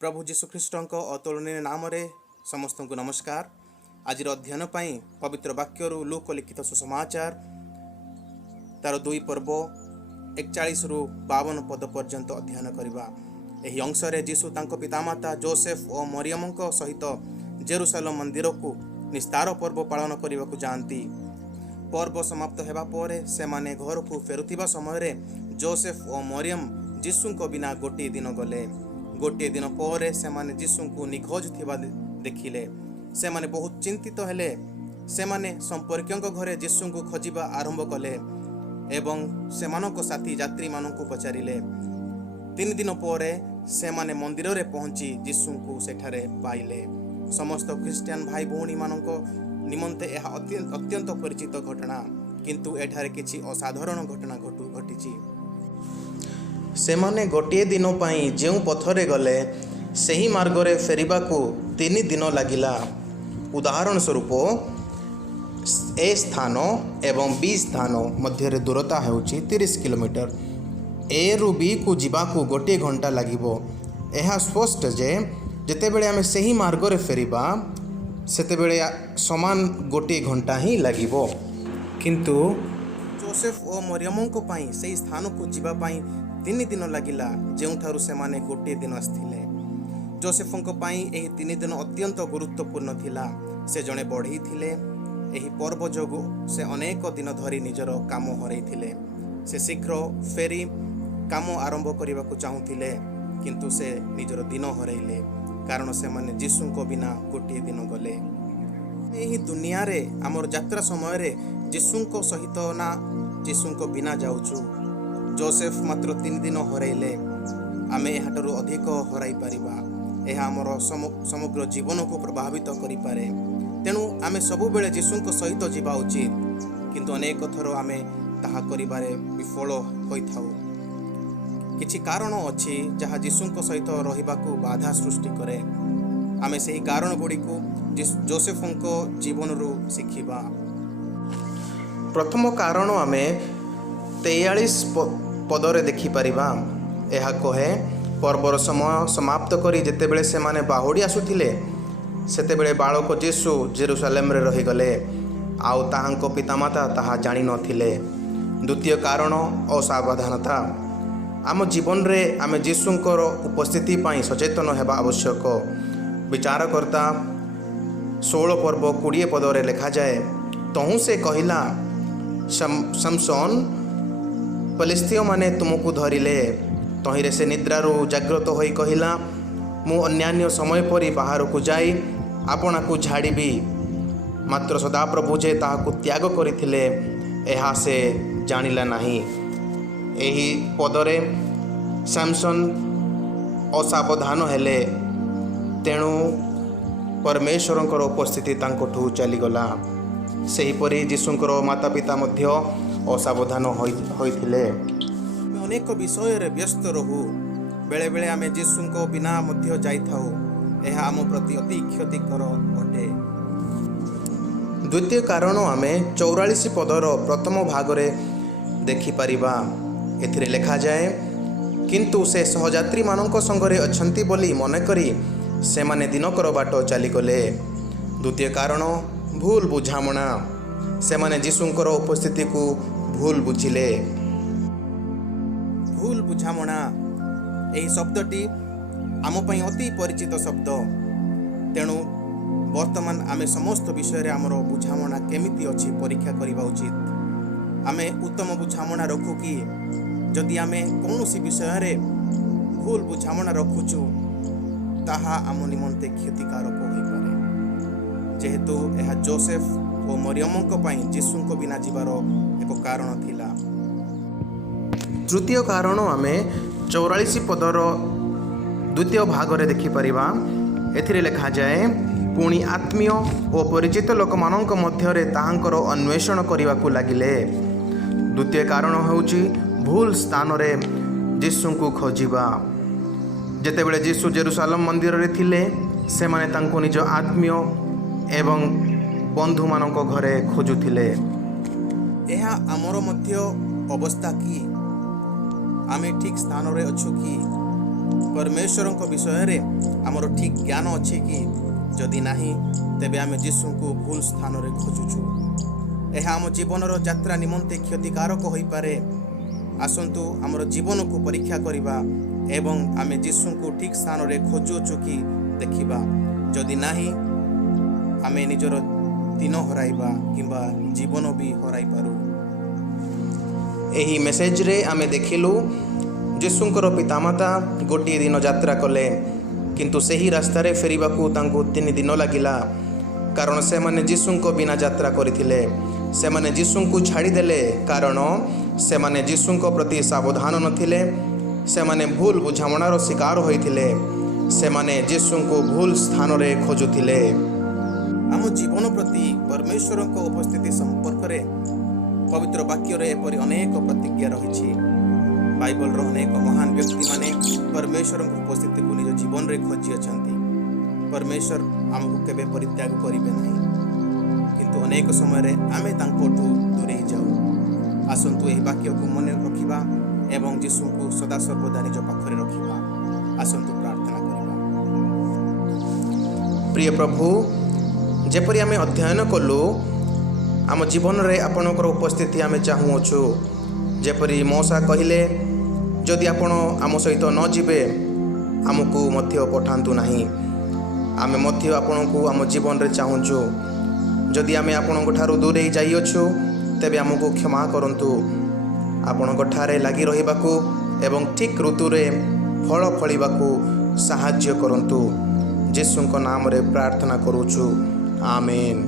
प्रभु जीशुख्रीष्टଙ୍କ ଅତୁଳନୀୟ ନାମରେ ସମସ୍ତଙ୍କୁ ନମସ୍କାର। ଆଜିର ଅଧ୍ୟୟନ ପାଇଁ ପବିତ୍ର ବାକ୍ୟରୁ ଲୁକ ଲିଖିତ ସୁସମାଚାର ତାର 2 ପର୍ବ 41ରୁ 52 ପଦ ପର୍ଯ୍ୟନ୍ତ ଅଧ୍ୟୟନ କରିବା। ଏହି ଅଂଶରେ ଯୀଶୁ ତାଙ୍କ ପିତାମାତା ଯୋସେଫ ଓ ମରିୟମଙ୍କ ସହିତ ଜେରୁସାଲେମ ମନ୍ଦିରକୁ ନିସ୍ତାର ପର୍ବ ପାଳନ କରିବାକୁ ଯାଆନ୍ତି। ପର୍ବ ସମାପ୍ତ ହେବା ପରେ ସେମାନେ ଘରକୁ ଫେରୁଥିବା ସମୟରେ ଯୋସେଫ ଓ ମରିୟମ ଯୀଶୁଙ୍କ ବିନା ଗୋଟିଏ ଦିନ ଗଲେ। ଗୋଟିଏ ଦିନ ପରେ ସେମାନେ ଯୀଶୁଙ୍କୁ ନିଖୋଜ ଥିବା ଦେଖିଲେ। ସେମାନେ ବହୁତ ଚିନ୍ତିତ ହେଲେ। ସେମାନେ ସମ୍ପର୍କୀୟଙ୍କ ଘରେ ଯୀଶୁଙ୍କୁ ଖୋଜିବା ଆରମ୍ଭ କଲେ ଏବଂ ସେମାନଙ୍କ ସାଥୀ ଯାତ୍ରୀମାନଙ୍କୁ ପଚାରିଲେ। 3 ଦିନ ପରେ ସେମାନେ ମନ୍ଦିରରେ ପହଞ୍ଚି ଯୀଶୁଙ୍କୁ ସେଠାରେ ପାଇଲେ। ସମସ୍ତ ଖ୍ରୀଷ୍ଟିଆନ ଭାଇ ଭଉଣୀମାନଙ୍କ ନିମନ୍ତେ ଏହା ଅତ୍ୟନ୍ତ ପରିଚିତ ଘଟଣା, କିନ୍ତୁ ଏଠାରେ କିଛି ଅସାଧାରଣ ଘଟଣା ଘଟିଛି। ସେମାନେ ଗୋଟିଏ ଦିନ ପାଇଁ ଯେଉଁ ପଥରେ ଗଲେ ସେହି ମାର୍ଗରେ ଫେରିବାକୁ 3 ଦିନ ଲାଗିଲା। ଉଦାହରଣ ସ୍ୱରୂପ ଏ ସ୍ଥାନ ଏବଂ ବି ସ୍ଥାନ ମଧ୍ୟରେ ଦୂରତା ହେଉଛି 30 କିଲୋମିଟର। ଏ ରୁ ବି କୁ ଯିବାକୁ ଗୋଟିଏ ଘଣ୍ଟା ଲାଗିବ। ଏହା ସ୍ପଷ୍ଟ ଯେ ଯେତେବେଳେ ଆମେ ସେହି ମାର୍ଗରେ ଫେରିବା ସେତେବେଳେ ସମାନ ଗୋଟିଏ ଘଣ୍ଟା ହିଁ ଲାଗିବ। କିନ୍ତୁ ଯୋସେଫ ଓ ମରିୟମଙ୍କ ପାଇଁ ସେହି ସ୍ଥାନକୁ ଯିବା ପାଇଁ 3 ଦିନ ଲାଗିଲା, ଯେଉଁଠାରୁ ସେମାନେ ଗୋଟିଏ ଦିନ ଆସିଥିଲେ। ଯୋସେଫଙ୍କ ପାଇଁ ଏହି 3 ଦିନ ଅତ୍ୟନ୍ତ ଗୁରୁତ୍ୱପୂର୍ଣ୍ଣ ଥିଲା। ସେ ଜଣେ ବଢ଼େଇ ଥିଲେ। ଏହି ପର୍ବ ଯୋଗୁଁ ସେ ଅନେକ ଦିନ ଧରି ନିଜର କାମ ହରାଇଥିଲେ। ସେ ଶୀଘ୍ର ଫେରି କାମ ଆରମ୍ଭ କରିବାକୁ ଚାହୁଁଥିଲେ, କିନ୍ତୁ ସେ ନିଜର ଦିନ ହରାଇଲେ କାରଣ ସେମାନେ ଯୀଶୁଙ୍କ ବିନା ଗୋଟିଏ ଦିନ ଗଲେ। ଏହି ଦୁନିଆରେ ଆମର ଯାତ୍ରା ସମୟରେ ଯୀଶୁଙ୍କ ସହିତ ନା ଯୀଶୁଙ୍କ ବିନା ଯାଉଛୁ। ଯୋସେଫ ମାତ୍ର 3 ଦିନ ହରାଇଲେ। ଆମେ ଏହାଠାରୁ ଅଧିକ ହରାଇ ପାରିବା। ଏହା ଆମର ସମଗ୍ର ଜୀବନକୁ ପ୍ରଭାବିତ କରିପାରେ। ତେଣୁ ଆମେ ସବୁବେଳେ ଯୀଶୁଙ୍କ ସହିତ ଯିବା ଉଚିତ, କିନ୍ତୁ ଅନେକ ଥର ଆମେ ତାହା କରିବାରେ ବିଫଳ ହୋଇଥାଉ। କିଛି କାରଣ ଅଛି ଯାହା ଯୀଶୁଙ୍କ ସହିତ ରହିବାକୁ ବାଧା ସୃଷ୍ଟି କରେ। ଆମେ ସେହି କାରଣ ଗୁଡ଼ିକୁ ଯୋସେଫଙ୍କ ଜୀବନରୁ ଶିଖିବା। ପ୍ରଥମ କାରଣ ଆମେ 43 ପଦରେ ଦେଖିପାରିବା। ଏହା କହେ, ପର୍ବର ସମୟ ସମାପ୍ତ କରି ଯେତେବେଳେ ସେମାନେ ବାହୁଡ଼ି ଆସୁଥିଲେ ସେତେବେଳେ ବାଳକ ଯୀଶୁ ଜେରୁସାଲେମରେ ରହିଗଲେ, ଆଉ ତାହାଙ୍କ ପିତାମାତା ତାହା ଜାଣିନଥିଲେ। ଦ୍ୱିତୀୟ କାରଣ ଅସାବଧାନତା। ଆମ ଜୀବନରେ ଆମେ ଯୀଶୁଙ୍କର ଉପସ୍ଥିତି ପାଇଁ ସଚେତନ ହେବା ଆବଶ୍ୟକ। ବିଚାରକର୍ତ୍ତା 16 ପର୍ବ 20 ପଦରେ ଲେଖାଯାଏ, ତହୁଁ ସେ କହିଲା, ଶମଶୋନ, ଫିଲିଷ୍ତୀୟମାନେ ତୁମକୁ ଧରିଲେ। ତହିଁରେ ସେ ନିଦ୍ରାରୁ ଜାଗ୍ରତ ହୋଇ କହିଲା, ମୁଁ ଅନ୍ୟାନ୍ୟ ସମୟ ପରି ବାହାରକୁ ଯାଇ ଆପଣାକୁ ଝାଡ଼ିବି। ମାତ୍ର ସଦାପ୍ରଭୁ ଯେ ତାହାକୁ ତ୍ୟାଗ କରିଥିଲେ ଏହା ସେ ଜାଣିଲା ନାହିଁ। ଏହି ପଦରେ ଶମଶୋନ ଅସାବଧାନ ହେଲେ, ତେଣୁ ପରମେଶ୍ୱରଙ୍କର ଉପସ୍ଥିତି ତାଙ୍କଠୁ ଚାଲିଗଲା। ସେହିପରି ଯୀଶୁଙ୍କର ମାତା ପିତା ମଧ୍ୟ ଅସାବଧାନ ହୋଇଥିଲେ। ଆମେ ଅନେକ ବିଷୟରେ ବ୍ୟସ୍ତ ରହୁ। ବେଳେବେଳେ ଆମେ ଯୀଶୁଙ୍କ ବିନା ମଧ୍ୟ ଯାଇଥାଉ। ଏହା ଆମ ପ୍ରତି ଅତି କ୍ଷତିକର ଅଟେ। ଦ୍ୱିତୀୟ କାରଣ ଆମେ 44 ପଦର ପ୍ରଥମ ଭାଗରେ ଦେଖିପାରିବା। ଏଥିରେ ଲେଖାଯାଏ, କିନ୍ତୁ ସେ ସହଯାତ୍ରୀମାନଙ୍କ ସଙ୍ଗରେ ଅଛନ୍ତି ବୋଲି ମନେକରି ସେମାନେ ଦିନକର ବାଟ ଚାଲିଗଲେ। ଦ୍ୱିତୀୟ କାରଣ ଭୁଲ ବୁଝାମଣା। ସେମାନେ ଯୀଶୁଙ୍କର ଉପସ୍ଥିତିକୁ ଭୁଲ ବୁଝିଲେ। ଭୁଲ ବୁଝାମଣା, ଏହି ଶବ୍ଦଟି ଆମ ପାଇଁ ଅତି ପରିଚିତ ଶବ୍ଦ। ତେଣୁ ବର୍ତ୍ତମାନ ଆମେ ସମସ୍ତ ବିଷୟରେ ଆମର ବୁଝାମଣା କେମିତି ଅଛି ପରୀକ୍ଷା କରିବା ଉଚିତ। ଆମେ ଉତ୍ତମ ବୁଝାମଣା ରଖୁ କି? ଯଦି ଆମେ କୌଣସି ବିଷୟରେ ଭୁଲ ବୁଝାମଣା ରଖୁଛୁ ତାହା ଆମ ନିମନ୍ତେ କ୍ଷତିକାରକ ହୋଇପାରେ। ଯେହେତୁ ଏହା ଯୋସେଫ ଓ ମରିୟମଙ୍କ ପାଇଁ ଯୀଶୁଙ୍କ ବିନା ଯିବାର ଏକ କାରଣ ଥିଲା। ତୃତୀୟ କାରଣ ଆମେ 44 ପଦର ଦ୍ୱିତୀୟ ଭାଗରେ ଦେଖିପାରିବା। ଏଥିରେ ଲେଖାଯାଏ, ପୁଣି ଆତ୍ମୀୟ ଓ ପରିଚିତ ଲୋକମାନଙ୍କ ମଧ୍ୟରେ ତାହାଙ୍କର ଅନ୍ୱେଷଣ କରିବାକୁ ଲାଗିଲେ। ଦ୍ୱିତୀୟ କାରଣ ହେଉଛି ଭୁଲ ସ୍ଥାନରେ ଯୀଶୁଙ୍କୁ ଖୋଜିବା। ଯେତେବେଳେ ଯୀଶୁ ଜେରୁସାଲେମ ମନ୍ଦିରରେ ଥିଲେ ସେମାନେ ତାଙ୍କୁ ନିଜ ଆତ୍ମୀୟ ଏବଂ ବନ୍ଧୁମାନଙ୍କ ଘରେ ଖୋଜୁଥିଲେ। ଏହା ଆମର ମଧ୍ୟ ଅବସ୍ଥା କି? ଆମେ ଠିକ୍ ସ୍ଥାନରେ ଅଛୁ କି? परमेश्वरଙ୍କ विषय आमर ठीक ज्ञान अच्छे कि जदि नाही तेबे आमे यीशु को भूल स्थान रे खोजुछु। यह आम जीवनर यात्रा निमंते क्षतिकारक होई पारे। आसंतु आमर जीवन को परीक्षा करिबा एवं आमे यीशु को ठीक स्थान रे खोजुछु कि देखिबा। जदि नाही आमे निजर दिन हराइबा किंबा जीवन भी हराई पारू। एही मेसेज रे आमे देखिलु यीशुंकर पितामाता गोटे दिन यात्रा कले, किंतु सही रास्ता रे फेरिबाकू तांको 3 दिन लागिला। कारण से माने यीशु को बिना यात्रा करथिले। से माने यीशु को छाड़ी देले कारण से माने यीशु को प्रति सावधान नथिले। से माने भूल बुझामणार शिकार होइथिले। से माने यीशु को भूल स्थान रे खोजुथिले। आम जीवन प्रति परमेश्वर को उपस्थिति संपर्क रे पवित्र वाक्य रे एपरि अनेक प्रतिज्ञा रहिछि। बाइबल रो अनेक महान व्यक्ति माने परमेश्वर की उपस्थिति को निज जीवन रे खोजी अछंती। परमेश्वर आमको केबे परित्याग करिबे नहीं, किंतु अनेक समय रे आमे तांकोठू दूरे जाऊ। आसंतु एही वाक्य को मन रखिबा एवं यीशु को सदा सर्वदा निज पाखरे रखिबा। आसंतु प्रार्थना करिबा। प्रिय प्रभु, जेपरि आमे अध्ययन कलु आम जीवन रे आपणकर उपस्थिति आमे चाहूछु। जेपरि मौसा कहिले जदि आपण आम सहित न जीवे आमको मध्य पठांतु नहीं। आमे मध्य आपण को आम जीवन रे चाहूछु। जदि आमे आपण ठारू दूरे जाइअछु तेबे आमको क्षमा करंतु। आपण ठारे लागि रहिबाकू एवं ठीक ऋतु रे फल फलिबाकू साहाय्य करंतु। यीशुଙ୍କ नाम रे प्रार्थना करूछु। आमेन।